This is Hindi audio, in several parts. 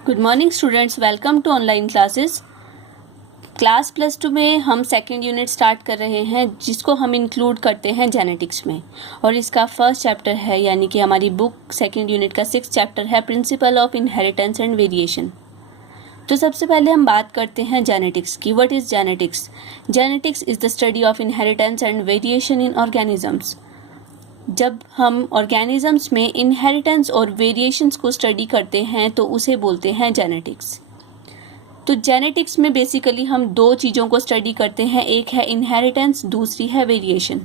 Good morning students, welcome to online classes. Class +2 में हम सेकेंड यूनिट स्टार्ट कर रहे हैं जिसको हम इंक्लूड करते हैं जेनेटिक्स में, और इसका फर्स्ट चैप्टर है यानी कि हमारी बुक सेकेंड यूनिट का 6th चैप्टर है principle of inheritance and variation. तो सबसे पहले हम बात करते हैं जेनेटिक्स की। What is genetics? Genetics is the study of inheritance and variation in organisms. जब हम ऑर्गेनिजम्स में इनहेरिटेंस और वेरिएशंस को स्टडी करते हैं तो उसे बोलते हैं जेनेटिक्स। तो जेनेटिक्स में बेसिकली हम दो चीज़ों को स्टडी करते हैं, एक है इनहेरिटेंस, दूसरी है वेरिएशन।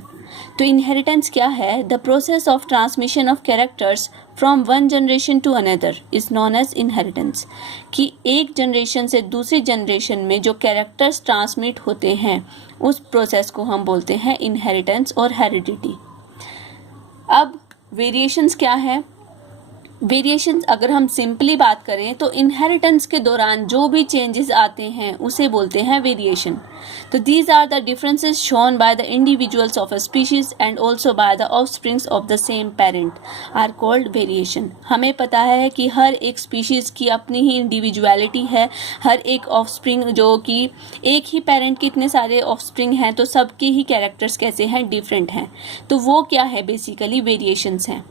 तो इनहेरिटेंस क्या है? The process of transmission of characters from one generation to another is known as inheritance. कि एक जनरेशन से दूसरी जनरेशन में जो कैरेक्टर्स ट्रांसमिट होते हैं उस प्रोसेस को हम बोलते हैं इनहेरिटेंस और हेरिडिटी। अब वेरिएशंस क्या है? वेरिएशंस अगर हम सिंपली बात करें तो इनहेरिटेंस के दौरान जो भी चेंजेस आते हैं उसे बोलते हैं वेरिएशन। तो these are the differences shown by the individuals of a species and also by the offsprings of the same parent are called variation. हमें पता है कि हर एक स्पीशीज की अपनी ही इंडिविजुअलिटी है। हर एक ऑफस्प्रिंग जो कि एक ही पेरेंट के इतने सारे ऑफस्प्रिंग हैं तो सबके ही कैरेक्टर्स कैसे हैं? डिफरेंट हैं। तो वो क्या है? बेसिकली वेरिएशंस हैं।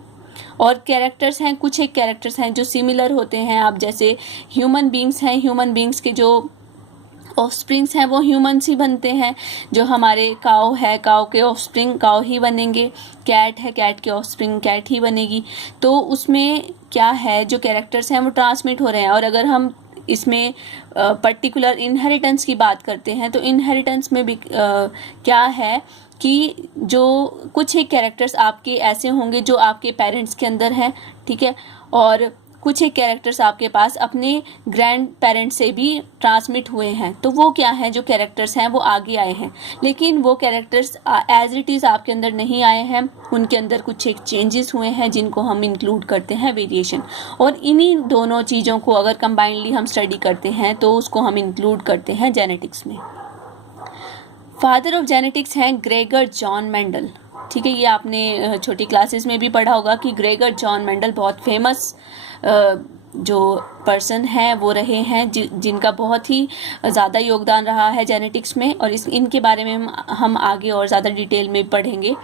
और कैरेक्टर्स हैं, कुछ एक कैरेक्टर्स हैं जो सिमिलर होते हैं। आप जैसे ह्यूमन बींग्स हैं, ह्यूमन बींग्स के जो ऑफस्प्रिंग्स हैं वो ह्यूमन्स ही बनते हैं। जो हमारे काऊ है, काऊ के ऑफस्प्रिंग काऊ ही बनेंगे। कैट है, कैट के ऑफस्प्रिंग कैट ही बनेगी। तो उसमें क्या है, जो कैरेक्टर्स हैं वो ट्रांसमिट हो रहे हैं। और अगर हम इसमें पर्टिकुलर इनहेरिटेंस की बात करते हैं तो इनहेरिटेंस में भी क्या है कि जो कुछ एक कैरेक्टर्स आपके ऐसे होंगे जो आपके पेरेंट्स के अंदर हैं, ठीक है, और कुछ एक कैरेक्टर्स आपके पास अपने ग्रैंड पेरेंट्स से भी ट्रांसमिट हुए हैं। तो वो क्या है, जो कैरेक्टर्स हैं वो आगे आए हैं, लेकिन वो कैरेक्टर्स एज इट इज़ आपके अंदर नहीं आए हैं, उनके अंदर कुछ एक चेंजेस हुए हैं जिनको हम इंक्लूड करते हैं वेरिएशन। और इन्हीं दोनों चीज़ों को अगर कंबाइनली हम स्टडी करते हैं तो उसको हम इंक्लूड करते हैं जेनेटिक्स में। फादर ऑफ जेनेटिक्स हैं ग्रेगर जॉन मेंडल, ठीक है। ये आपने छोटी क्लासेस में भी पढ़ा होगा कि ग्रेगर जॉन मेंडल बहुत फेमस जो पर्सन है वो रहे हैं जिनका बहुत ही ज़्यादा योगदान रहा है जेनेटिक्स में, और इनके बारे में हम आगे और ज़्यादा डिटेल में पढ़ेंगे।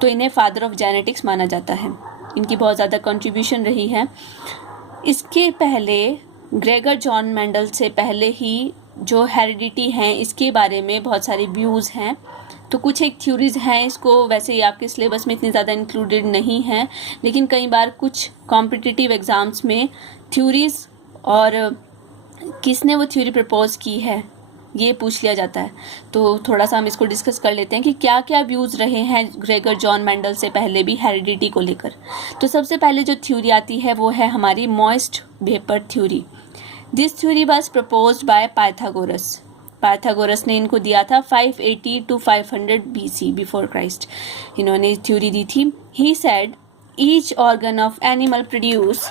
तो इन्हें फादर ऑफ जेनेटिक्स माना जाता है, इनकी बहुत ज़्यादा कंट्रीब्यूशन रही है। इसके पहले ग्रेगर जॉन मेंडल से पहले ही जो हेरिडिटी है इसके बारे में बहुत सारे व्यूज़ हैं। तो कुछ एक थ्योरीज हैं, इसको वैसे ही आपके सिलेबस में इतनी ज़्यादा इंक्लूडेड नहीं है, लेकिन कई बार कुछ कॉम्पिटिटिव एग्ज़ाम्स में थ्योरीज और किसने वो थ्योरी प्रपोज की है ये पूछ लिया जाता है। तो थोड़ा सा हम इसको डिस्कस कर लेते हैं कि क्या क्या व्यूज़ रहे हैं ग्रेगर जॉन मेंडल से पहले भी हेरिडिटी को लेकर। तो सबसे पहले जो थ्योरी आती है वो है हमारी moist vapour theory. This theory was proposed by Pythagoras. Pythagoras ने इनको दिया था 580 to 500 BC बिफोर क्राइस्ट। इन्होंने थ्योरी दी थी। He said each organ of animal produce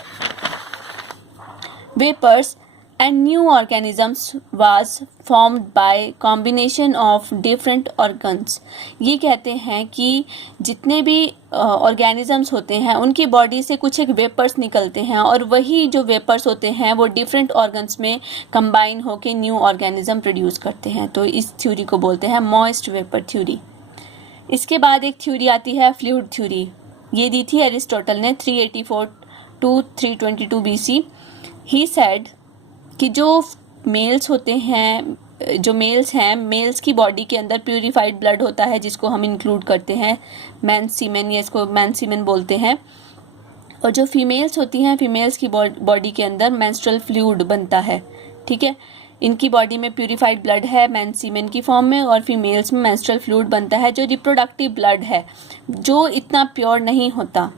vapours and new organisms was formed by combination of different organs। ये कहते हैं कि जितने भी ऑर्गेनिजम्स होते हैं उनकी बॉडी से कुछ एक वेपर्स निकलते हैं, और वही जो वेपर्स होते हैं वो डिफरेंट ऑर्गन्स में कंबाइन होकर न्यू ऑर्गेनिज्म प्रोड्यूस करते हैं। तो इस थ्योरी को बोलते हैं मॉइस्ट वेपर थ्योरी। इसके बाद एक थ्योरी आती है फ्लूइड थ्योरी। ये दी थी एरिस्टोटल ने 384 to 322 BC। ही सेड कि जो मेल्स होते हैं, जो मेल्स हैं, मेल्स की बॉडी के अंदर प्यूरिफाइड ब्लड होता है जिसको हम इंक्लूड करते हैं मैन सीमेन, या इसको मैन सीमेन बोलते हैं। और जो फीमेल्स होती हैं, फीमेल्स की बॉडी के अंदर मेंस्ट्रुअल फ्लूइड बनता है, ठीक है। इनकी बॉडी में प्यूरिफाइड ब्लड है मैन सीमेन की फॉर्म में, और फीमेल्स में मेंस्ट्रुअल फ्लूइड बनता है जो रिप्रोडक्टिव ब्लड है, जो इतना प्योर नहीं होता,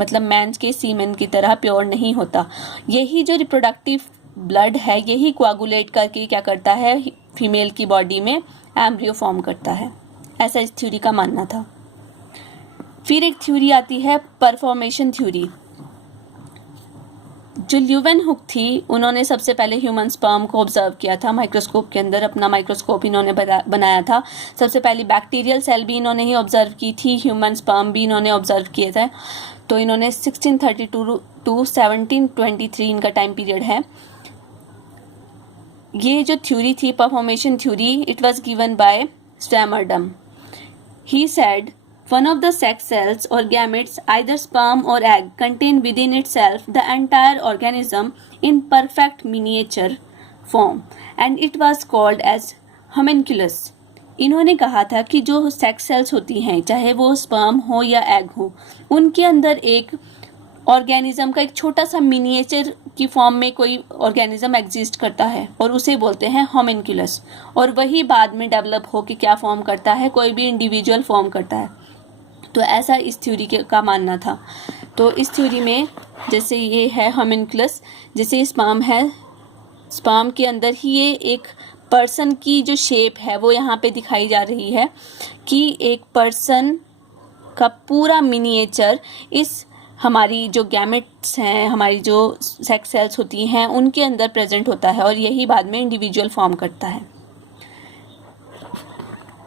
मतलब मैन के सीमेन की तरह प्योर नहीं होता। यही जो रिप्रोडक्टिव ब्लड है यही कोआगुलेट करके क्या करता है, फीमेल की बॉडी में एम्ब्रियो फॉर्म करता है। ऐसा इस थ्योरी का मानना था। फिर एक थ्योरी आती है परफॉर्मेशन थ्योरी। जो ल्यूवेनहुक थी उन्होंने सबसे पहले ह्यूमन स्पर्म को ऑब्जर्व किया था माइक्रोस्कोप के अंदर, अपना माइक्रोस्कोप इन्होंने बनाया था। सबसे पहली बैक्टीरियल सेल भी इन्होंने ही ऑब्जर्व की थी, ह्यूमन स्पर्म भी इन्होंने ऑब्जर्व किए थे। तो इन्होंने 1632 to 1723 इनका टाइम पीरियड है। ये जो थ्योरी थी preformation theory, it was given by Swammerdam. He said one of the sex cells or gametes, either sperm or egg, contain within itself the entire organism in perfect miniature form and it was called as homunculus. इन्होंने कहा था कि जो सेक्स सेल्स होती हैं, चाहे वो स्पर्म हो या एग हो, उनके अंदर एक ऑर्गेनिज्म का एक छोटा सा मिनिएचर की फॉर्म में कोई ऑर्गेनिज्म एग्जिस्ट करता है और उसे बोलते हैं होम्युनक्यूलस. और वही बाद में डेवलप होकर क्या फॉर्म करता है, कोई भी इंडिविजुअल फॉर्म करता है. तो ऐसा इस थ्योरी का मानना था. तो इस थ्योरी में जैसे ये है होम्युनक्यूलस, जैसे स्पर्म है, स्पर्म के अंदर ही ये एक पर्सन की जो शेप है वो यहाँ पे दिखाई जा रही है कि एक पर्सन का पूरा मिनिएचर इस हमारी जो गैमेट्स हैं, हमारी जो सेक्स सेल्स होती हैं, उनके अंदर प्रेजेंट होता है और यही बाद में इंडिविजुअल फॉर्म करता है.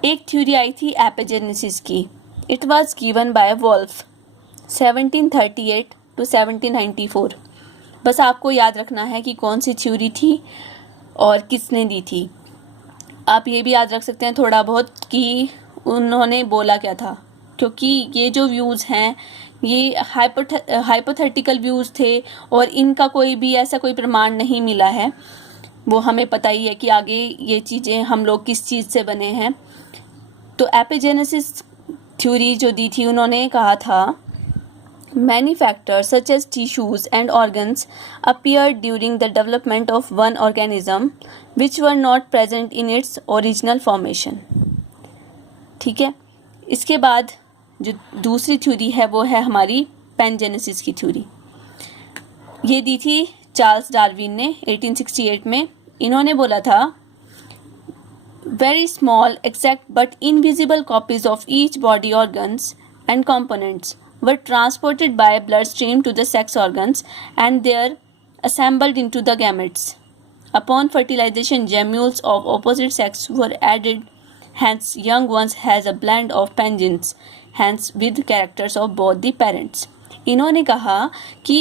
एक थ्योरी आई थी एपिजेनेसिस की. It was given by Wolff 1738 to 1794. बस आपको याद रखना है कि कौन सी थ्योरी थी और किसने दी थी. आप ये भी याद रख सकते हैं थोड़ा बहुत कि उन्होंने बोला क्या था, क्योंकि ये जो व्यूज़ हैं ये हाइपोथेटिकल व्यूज़ थे और इनका कोई भी ऐसा कोई प्रमाण नहीं मिला है. वो हमें पता ही है कि आगे ये चीज़ें हम लोग किस चीज़ से बने हैं. तो एपिजेनेसिस थ्योरी जो दी थी, उन्होंने कहा था many factors such as tissues and organs appeared during the development of one organism which were not present in its original formation. ठीक है. इसके बाद जो दूसरी थ्योरी है वो है हमारी पैनजेनेसिस की थ्योरी. ये दी थी चार्ल्स डार्विन ने 1868 में. इन्होंने बोला था very small exact but invisible copies of each body organs and components were transported by bloodstream to the sex organs and there assembled into the gametes. Upon fertilization, gemmules of opposite sex were added, hence young ones has a blend of penguins, hence with characters of both the parents. इन्होंने कहा कि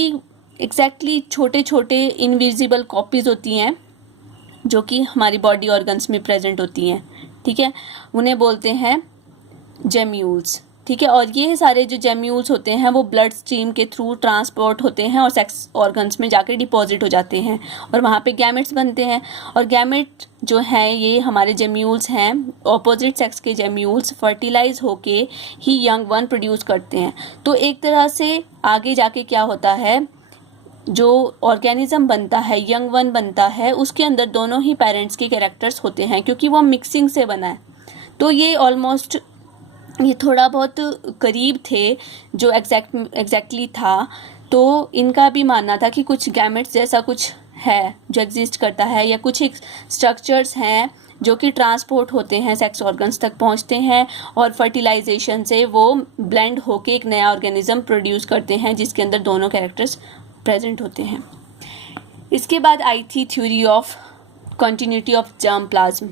एग्जैक्टली छोटे छोटे इनविजिबल कॉपीज होती हैं जो कि हमारी बॉडी ऑर्गन्स में प्रेजेंट होती हैं. ठीक है, उन्हें बोलते हैं जेम्यूल्स. ठीक है, और ये सारे जो जेम्यूल्स होते हैं वो ब्लड स्ट्रीम के थ्रू ट्रांसपोर्ट होते हैं और सेक्स ऑर्गन्स में जाकर डिपॉजिट हो जाते हैं और वहाँ पे गैमेट्स बनते हैं. और गैमेट जो हैं ये हमारे जेम्यूल्स हैं, ऑपोजिट सेक्स के जेम्यूल्स फर्टिलाइज होके ही यंग वन प्रोड्यूस करते हैं. तो एक तरह से आगे जाके क्या होता है, जो ऑर्गेनिज्म बनता है, यंग वन बनता है, उसके अंदर दोनों ही पेरेंट्स के कैरेक्टर्स होते हैं क्योंकि वो मिक्सिंग से बना है. तो ये ऑलमोस्ट ये थोड़ा बहुत करीब थे जो एग्जैक्टली था. तो इनका भी मानना था कि कुछ गैमेट्स जैसा कुछ है जो एग्जिस्ट करता है या कुछ एक स्ट्रक्चर्स हैं जो कि ट्रांसपोर्ट होते हैं, सेक्स ऑर्गन्स तक पहुंचते हैं और फर्टिलाइजेशन से वो ब्लेंड होके एक नया ऑर्गेनिज्म प्रोड्यूस करते हैं जिसके अंदर दोनों कैरेक्टर्स प्रेजेंट होते हैं. इसके बाद आई थी theory of continuity of germ plasm.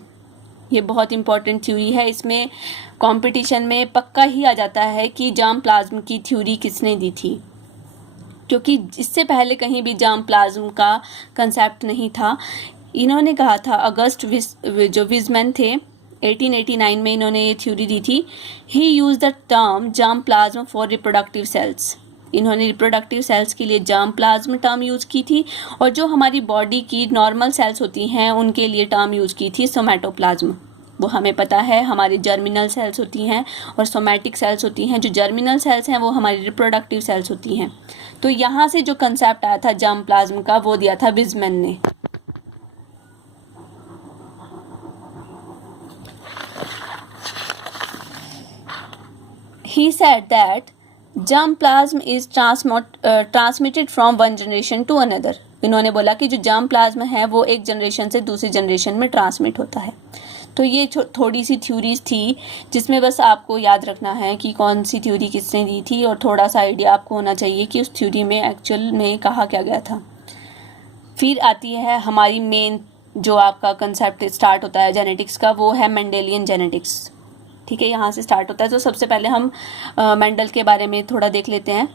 ये बहुत इंपॉर्टेंट थ्योरी है. इसमें कंपटीशन में पक्का ही आ जाता है कि जर्म प्लाज्म की थ्योरी किसने दी थी, क्योंकि इससे पहले कहीं भी जर्म प्लाज्म का कंसेप्ट नहीं था. इन्होंने कहा था अगस्ट जो विजमैन थे 1889 में इन्होंने ये थ्योरी दी थी. He use the term germ plasm for reproductive cells. इन्होंने रिप्रोडक्टिव सेल्स के लिए जर्म प्लाज्म टर्म यूज़ की थी और जो हमारी बॉडी की नॉर्मल सेल्स होती हैं उनके लिए टर्म यूज़ की थी सोमैटोप्लाज्म. वो हमें पता है हमारी जर्मिनल सेल्स होती हैं और सोमैटिक सेल्स होती हैं. जो जर्मिनल सेल्स हैं वो हमारी रिप्रोडक्टिव सेल्स होती हैं. तो यहाँ से जो कंसेप्ट आया था जर्म प्लाज्म का वो दिया था विजमैन ने. He said that germ plasm is transmitted from one generation to another. इन्होंने बोला कि जो जर्म प्लाज्म है वो एक जनरेशन से दूसरी जनरेशन में ट्रांसमिट होता है. तो ये थोड़ी सी थ्योरीज थी जिसमें बस आपको याद रखना है कि कौन सी थ्योरी किसने दी थी और थोड़ा सा आइडिया आपको होना चाहिए कि उस थ्योरी में एक्चुअल में कहा क्या गया था. फिर आती है हमारी मेन जो आपका कंसेप्ट स्टार्ट होता है जेनेटिक्स का, वो है मेंडेलियन जेनेटिक्स. ठीक है, यहाँ से स्टार्ट होता है. तो सबसे पहले हम मेंडल के बारे में थोड़ा देख लेते हैं.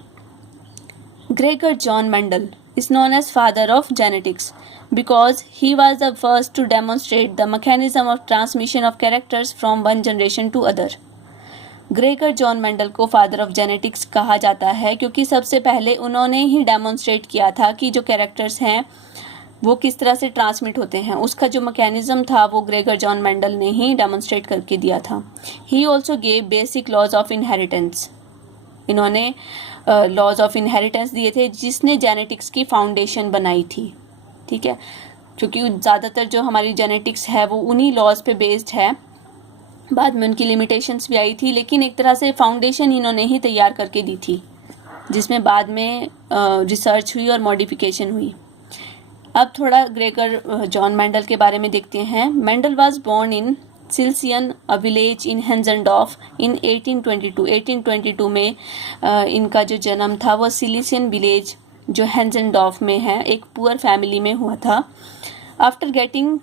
Gregor John Mendel is known as father of genetics because he was the first to demonstrate the mechanism of transmission of characters from one generation to other. Gregor John Mendel को फादर ऑफ जेनेटिक्स कहा जाता है क्योंकि सबसे पहले उन्होंने ही डेमोन्स्ट्रेट किया था कि जो कैरेक्टर्स हैं वो किस तरह से ट्रांसमिट होते हैं। उसका जो मैकेनिज्म था वो ग्रेगर जॉन मेंडल ने ही डेमोन्स्ट्रेट करके दिया था। He also gave basic laws of inheritance. इन्होंने लॉज ऑफ इनहेरिटेंस दिए थे जिसने जेनेटिक्स की फाउंडेशन बनाई थी। ठीक है, क्योंकि ज़्यादातर जो हमारी जेनेटिक्स है वो उन्हीं लॉज पे बेस्ड है। बाद में उनकी लिमिटेशंस भी आई थी, लेकिन एक तरह से फाउंडेशन इन्होंने ही तैयार करके दी थी जिसमें बाद में रिसर्च हुई और मॉडिफिकेशन हुई। अब थोड़ा ग्रेगर जॉन मेंडल के बारे में देखते हैं। Mendel was born in Silesian, a village in Heinzendorf in 1822। 1822 में इनका जो जन्म था वो सिलिसियन विलेज जो हेंजेंडॉर्फ में है, एक पुअर फैमिली में हुआ था। After getting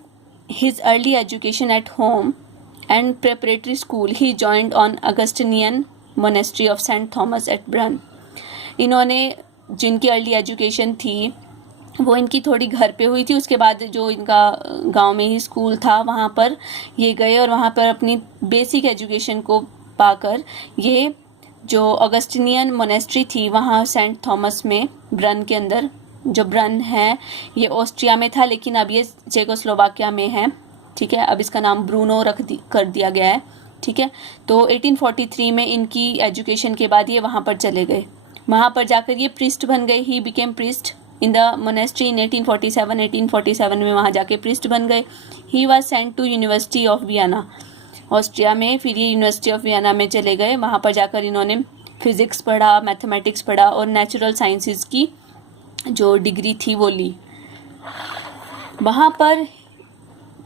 his early education at home and preparatory school, he joined on Augustinian monastery of St. Thomas at Brunn. इन्होंने जिनकी अर्ली एजुकेशन थी वो इनकी थोड़ी घर पे हुई थी। उसके बाद जो इनका गांव में ही स्कूल था वहाँ पर ये गए और वहाँ पर अपनी बेसिक एजुकेशन को पाकर ये जो ऑगस्टिनियन मोनेस्ट्री थी वहाँ सेंट थॉमस में ब्रन के अंदर, जो ब्रन है ये ऑस्ट्रिया में था लेकिन अब ये चेकोस्लोवाकिया में है। ठीक है, अब इसका नाम ब्रूनो कर दिया गया है। ठीक है, तो 1843 में इनकी एजुकेशन के बाद ये वहाँ पर चले गए। वहाँ पर जाकर ये प्रिस्ट बन गए। He became priest in the monastery in 1847। 1847 में वहाँ जाके प्रिस्ट बन गए। He was sent to university of Vienna, Austria में। फिर ये यूनिवर्सिटी ऑफ वियना में चले गए। वहाँ पर जाकर इन्होंने फिजिक्स पढ़ा, मैथमेटिक्स पढ़ा और नेचुरल साइंसेस की जो डिग्री थी वो ली। वहाँ पर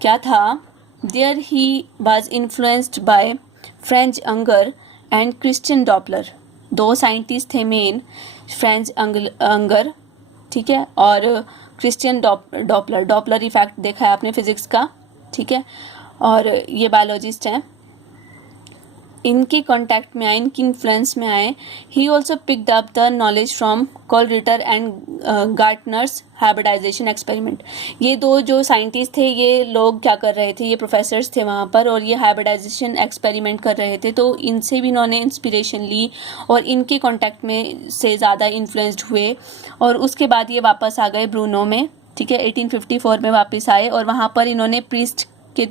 क्या था, there he was influenced by French Unger and Christian Doppler. दो साइंटिस्ट थे मेन, फ्रेंच अंगर, ठीक है, और क्रिश्चियन डॉपलर। डॉपलर इफेक्ट देखा है आपने फिजिक्स का, ठीक है, और ये बायोलॉजिस्ट हैं। इनके कांटेक्ट में आए, इनकी इन्फ्लुएंस में आए। He also picked up the knowledge from Kolreuter and Gartner's hybridization experiment. ये दो जो साइंटिस्ट थे ये लोग क्या कर रहे थे, ये प्रोफेसर्स थे वहाँ पर और ये हाइब्रिडाइजेशन एक्सपेरिमेंट कर रहे थे। तो इनसे भी इन्होंने इंस्पिरेशन ली और इनके कांटेक्ट में से ज़्यादा इन्फ्लुएंस्ड हुए और उसके बाद ये वापस आ गए ब्रूनो में। ठीक है, 1854 में वापस आए और वहाँ पर इन्होंने प्रीस्ट के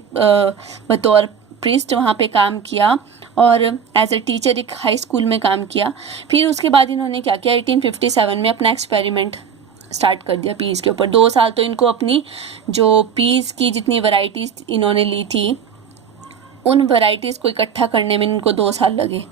बतौर प्रीस्ट वहाँ पे काम किया और एज ए टीचर एक हाई स्कूल में काम किया। फिर उसके बाद इन्होंने क्या किया, 1857 में अपना एक्सपेरिमेंट स्टार्ट कर दिया पीस के ऊपर। 2 साल तो इनको अपनी जो पीस की जितनी वैरायटीज इन्होंने ली थी उन वैरायटीज़ को इकट्ठा करने में इनको 2 साल लगे।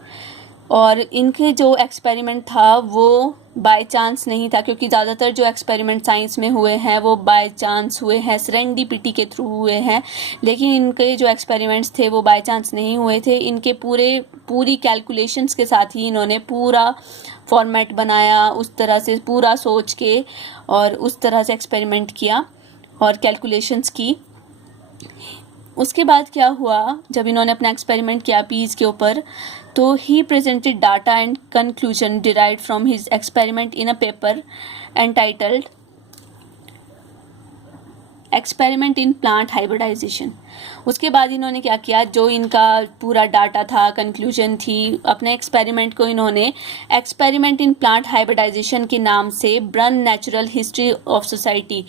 और इनके जो एक्सपेरिमेंट था वो बाय चांस नहीं था, क्योंकि ज़्यादातर जो एक्सपेरिमेंट साइंस में हुए हैं वो बाय चांस हुए हैं, सेरेंडिपिटी के थ्रू हुए हैं। लेकिन इनके जो एक्सपेरिमेंट्स थे वो बाय चांस नहीं हुए थे। इनके पूरी कैलकुलेशंस के साथ ही इन्होंने पूरा फॉर्मेट बनाया, उस तरह से पूरा सोच के और उस तरह से एक्सपेरिमेंट किया और कैलकुलेशंस की। उसके बाद क्या हुआ, जब इन्होंने अपना एक्सपेरिमेंट किया पीस के ऊपर, तो he presented data and conclusion derived from his experiment in a paper entitled experiment in plant hybridization. उसके बाद इन्होंने क्या किया, जो इनका पूरा डाटा था, कंक्लूजन थी, अपने एक्सपेरिमेंट को इन्होंने एक्सपेरिमेंट इन प्लांट हाइब्रिडाइजेशन के नाम से ब्रन नेचुरल हिस्ट्री ऑफ सोसाइटी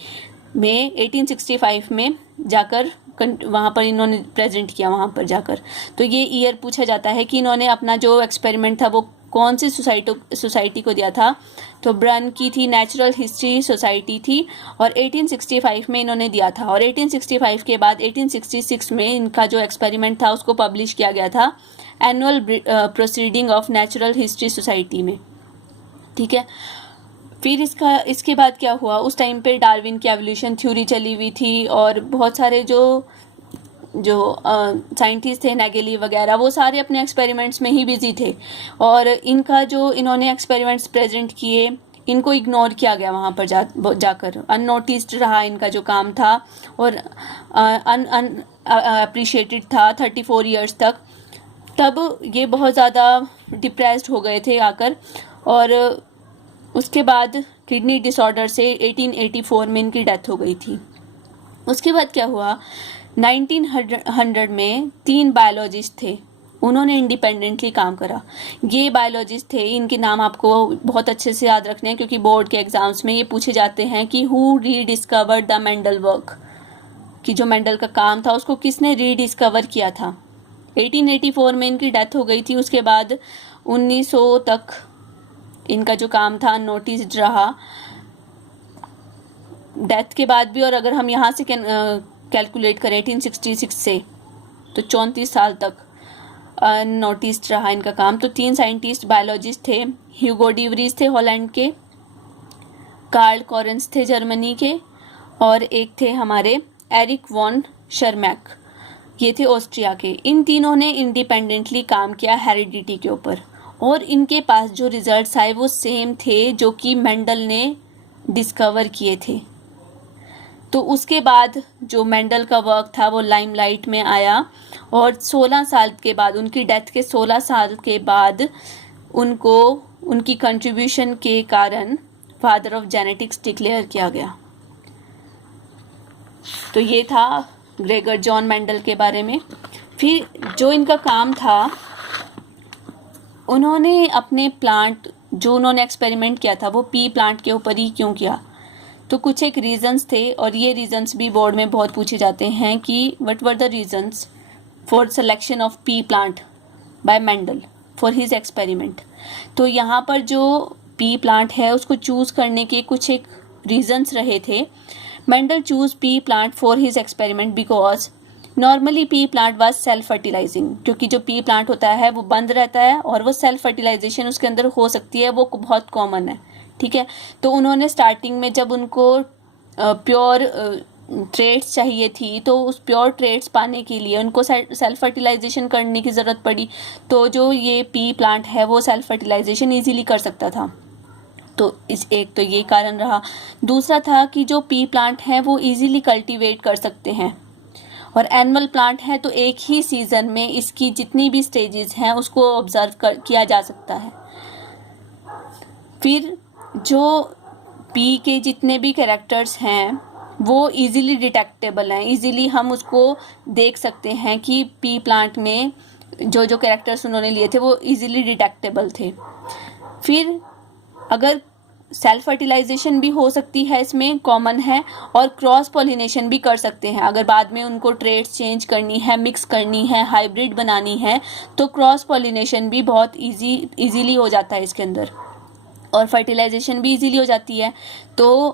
में 1865 में जाकर वहाँ पर इन्होंने प्रेजेंट किया वहाँ पर जाकर। तो ये ईयर पूछा जाता है कि इन्होंने अपना जो एक्सपेरिमेंट था वो कौन सी सोसाइटी को दिया था। तो ब्रन की थी नेचुरल हिस्ट्री सोसाइटी थी और 1865 में इन्होंने दिया था। और 1865 के बाद 1866 में इनका जो एक्सपेरिमेंट था उसको पब्लिश किया गया था annual proceeding of natural history society में। ठीक है, फिर इसके बाद क्या हुआ, उस टाइम पे डार्विन की एवोल्यूशन थ्योरी चली हुई थी और बहुत सारे जो साइंटिस्ट थे, नेगेली वगैरह, वो सारे अपने एक्सपेरिमेंट्स में ही बिजी थे। और इनका जो इन्होंने एक्सपेरिमेंट्स प्रेजेंट किए इनको इग्नोर किया गया वहाँ पर जाकर, अननोटिस्ड रहा इनका जो काम था और अप्रिशिएटेड था 34 ईयर्स तक। तब ये बहुत ज़्यादा डिप्रेस्ड हो गए थे आकर और उसके बाद किडनी डिसऑर्डर से 1884 में इनकी डेथ हो गई थी। उसके बाद क्या हुआ, 1900 में 3 बायोलॉजिस्ट थे, उन्होंने इंडिपेंडेंटली काम करा। ये बायोलॉजिस्ट थे, इनके नाम आपको बहुत अच्छे से याद रखने हैं क्योंकि बोर्ड के एग्जाम्स में ये पूछे जाते हैं कि who rediscovered the Mendel work, कि जो मेंडल का काम था उसको किसने रीडिस्कवर किया था। 1884 में इनकी डेथ हो गई थी। उसके बाद 1900 तक इनका जो काम था नोटिस रहा डेथ के बाद भी। और अगर हम यहाँ से कैलकुलेट करें 1866 से, तो 34 साल तक नोटिस रहा इनका काम। तो 3 साइंटिस्ट बायोलॉजिस्ट थे, ह्यूगो डिवरीज थे हॉलैंड के, कार्ल कॉरेंस थे जर्मनी के, और एक थे हमारे एरिक वॉन शर्मैक, ये थे ऑस्ट्रिया के। इन तीनों ने इंडिपेंडेंटली काम किया हेरिडिटी के ऊपर, और इनके पास जो रिजल्ट्स आए वो सेम थे जो कि मेंडल ने डिस्कवर किए थे। तो उसके बाद जो मेंडल का वर्क था वो लाइमलाइट में आया, और 16 साल के बाद, उनकी डेथ के 16 साल के बाद, उनको उनकी कंट्रीब्यूशन के कारण फादर ऑफ जेनेटिक्स डिक्लेयर किया गया। तो ये था ग्रेगर जॉन मेंडल के बारे में। फिर जो इनका काम था, उन्होंने अपने प्लांट, जो उन्होंने एक्सपेरिमेंट किया था वो पी प्लांट के ऊपर ही क्यों किया, तो कुछ एक रीजंस थे, और ये रीजंस भी बोर्ड में बहुत पूछे जाते हैं कि what were the reasons for selection of P plant by Mendel for his experiment. तो यहाँ पर जो पी प्लांट है उसको चूज करने के कुछ एक रीजंस रहे थे। Mendel choose P plant for his experiment because normally P plant was self fertilising, क्योंकि जो पी प्लांट होता है वो बंद रहता है और वो सेल्फ फर्टिलाइजेशन उसके अंदर हो सकती है, वो बहुत कॉमन है, ठीक है। तो उन्होंने स्टार्टिंग में जब उनको प्योर ट्रेड्स चाहिए थी, तो उस प्योर ट्रेड्स पाने के लिए उनको सेल्फ फर्टिलाइजेशन करने की ज़रूरत पड़ी। तो जो ये पी प्लांट है वो सेल्फ फर्टिलाइजेशन इजीली कर सकता था, तो इस एक तो ये कारण रहा। दूसरा था कि जो पी प्लांट है वो इजीली कल्टीवेट कर सकते हैं, और एनुअल प्लांट है तो एक ही सीजन में इसकी जितनी भी स्टेजेस हैं उसको ऑब्जर्व किया जा सकता है। फिर जो पी के जितने भी कैरेक्टर्स हैं वो इजीली डिटेक्टेबल हैं, इजीली हम उसको देख सकते हैं कि पी प्लांट में जो जो कैरेक्टर्स उन्होंने लिए थे वो इजीली डिटेक्टेबल थे। फिर अगर सेल्फ फर्टिलाइजेशन भी हो सकती है, इसमें कॉमन है, और क्रॉस पॉलिनेशन भी कर सकते हैं। अगर बाद में उनको ट्रेड्स चेंज करनी है, मिक्स करनी है, हाइब्रिड बनानी है, तो क्रॉस पॉलिनेशन भी बहुत इजीली हो जाता है इसके अंदर, और फर्टिलाइजेशन भी इजीली हो जाती है। तो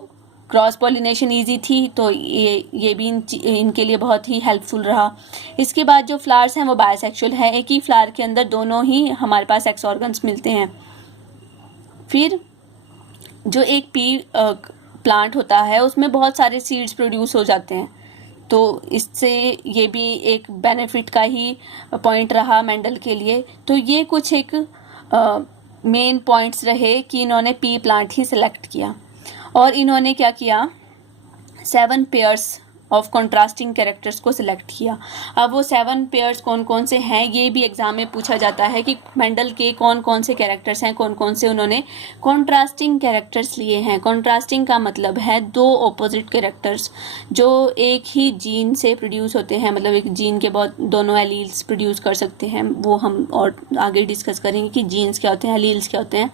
क्रॉस पॉलिनेशन इजी थी, तो ये भी इनके लिए बहुत ही हेल्पफुल रहा। इसके बाद जो फ्लावर्स हैं वो बायसेक्सुअल है, एक ही फ्लावर के अंदर दोनों ही हमारे पास सेक्स ऑर्गन्स मिलते हैं। फिर जो एक पी प्लांट होता है उसमें बहुत सारे सीड्स प्रोड्यूस हो जाते हैं, तो इससे ये भी एक बेनिफिट का ही पॉइंट रहा मेंडल के लिए। तो ये कुछ एक मेन पॉइंट्स रहे कि इन्होंने पी प्लांट ही सिलेक्ट किया, और इन्होंने क्या किया, 7 पेयर्स ऑफ कॉन्ट्रास्टिंग कैरेक्टर्स को सिलेक्ट किया। अब वो 7 पेयर्स कौन कौन से हैं ये भी एग्जाम में पूछा जाता है कि मेंडल के कौन कौन से कैरेक्टर्स हैं, कौन कौन से उन्होंने कॉन्ट्रास्टिंग कैरेक्टर्स लिए हैं। कॉन्ट्रास्टिंग का मतलब है 2 ऑपोजिट कैरेक्टर्स जो एक ही जीन से प्रोड्यूस होते हैं, मतलब एक जीन के बहुत दोनों एलील्स प्रोड्यूस कर सकते हैं। वो हम और आगे डिस्कस करेंगे कि जीन्स क्या होते हैं, एलील्स क्या होते हैं।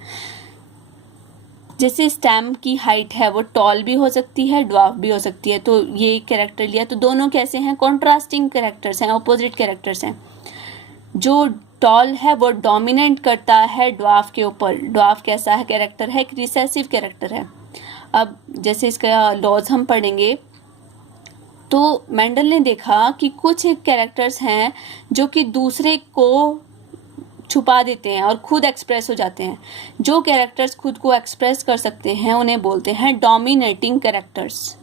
जैसे स्टेम की हाइट है वो टॉल भी हो सकती है, ड्वार्फ भी हो सकती है, तो ये कैरेक्टर लिया। तो दोनों कैसे हैं, कॉन्ट्रास्टिंग कैरेक्टर्स हैं, ऑपोजिट कैरेक्टर्स हैं। जो टॉल है वो डोमिनेट करता है ड्वार्फ के ऊपर। ड्वार्फ कैसा है कैरेक्टर है, एक रिसेसिव कैरेक्टर है। अब जैसे इसका लॉज हम पढ़ेंगे, तो मेंडल ने देखा कि कुछ एक कैरेक्टर्स हैं जो कि दूसरे को छुपा देते हैं और खुद एक्सप्रेस हो जाते हैं। जो कैरेक्टर्स खुद को एक्सप्रेस कर सकते हैं उन्हें बोलते हैं डोमिनेटिंग कैरेक्टर्स,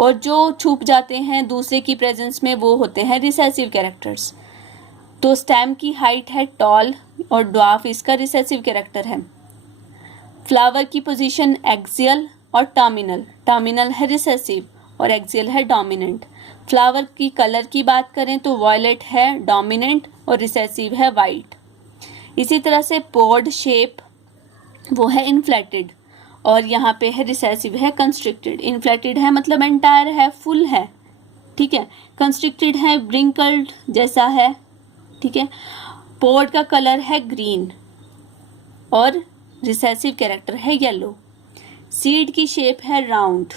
और जो छुप जाते हैं दूसरे की प्रेजेंस में वो होते हैं रिसेसिव कैरेक्टर्स। तो स्टेम की हाइट है टॉल और ड्वार्फ इसका रिसेसिव कैरेक्टर है। फ्लावर की पोजीशन एक्सियल और टर्मिनल, टर्मिनल है रिसेसिव और एक्सियल है डोमिनेंट। फ्लावर की कलर की बात करें तो वॉयलेट है डोमिनेंट और रिसेसिव है वाइट। इसी तरह से पोड शेप वो है इनफ्लेटेड, और यहाँ पे है रिसेसिव है कंस्ट्रिक्टेड, इन्फ्लेटेड है मतलब एंटायर है, फुल है, कंस्ट्रिक्टेड इन्फ्लेटेड है मतलब एंटायर है, फुल है, ठीक है, कंस्ट्रिक्टेड है ब्रिंकल्ड जैसा है, ठीक है। पोर्ट का कलर है ग्रीन और रिसेसिव कैरेक्टर है येलो। सीड की शेप है राउंड,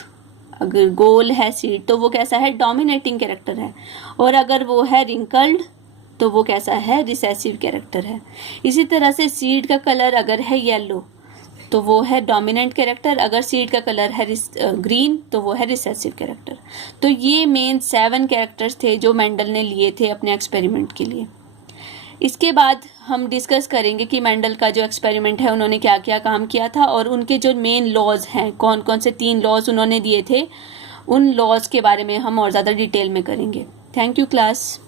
अगर गोल है सीड तो वो कैसा है, डोमिनेटिंग कैरेक्टर है, और अगर वो है रिंकल्ड तो वो कैसा है, रिसेसिव कैरेक्टर है। इसी तरह से सीड का कलर अगर है येलो तो वो है डोमिनेंट कैरेक्टर, अगर सीड का कलर है ग्रीन तो वो है रिसेसिव कैरेक्टर। तो ये मेन 7 कैरेक्टर्स थे जो मेंडल ने लिए थे अपने एक्सपेरिमेंट के लिए। इसके बाद हम डिस्कस करेंगे कि मेंडल का जो एक्सपेरिमेंट है उन्होंने क्या क्या काम किया था और उनके जो मेन लॉज हैं, कौन कौन से 3 लॉज उन्होंने दिए थे, उन लॉज के बारे में हम और ज़्यादा डिटेल में करेंगे। Thank you class.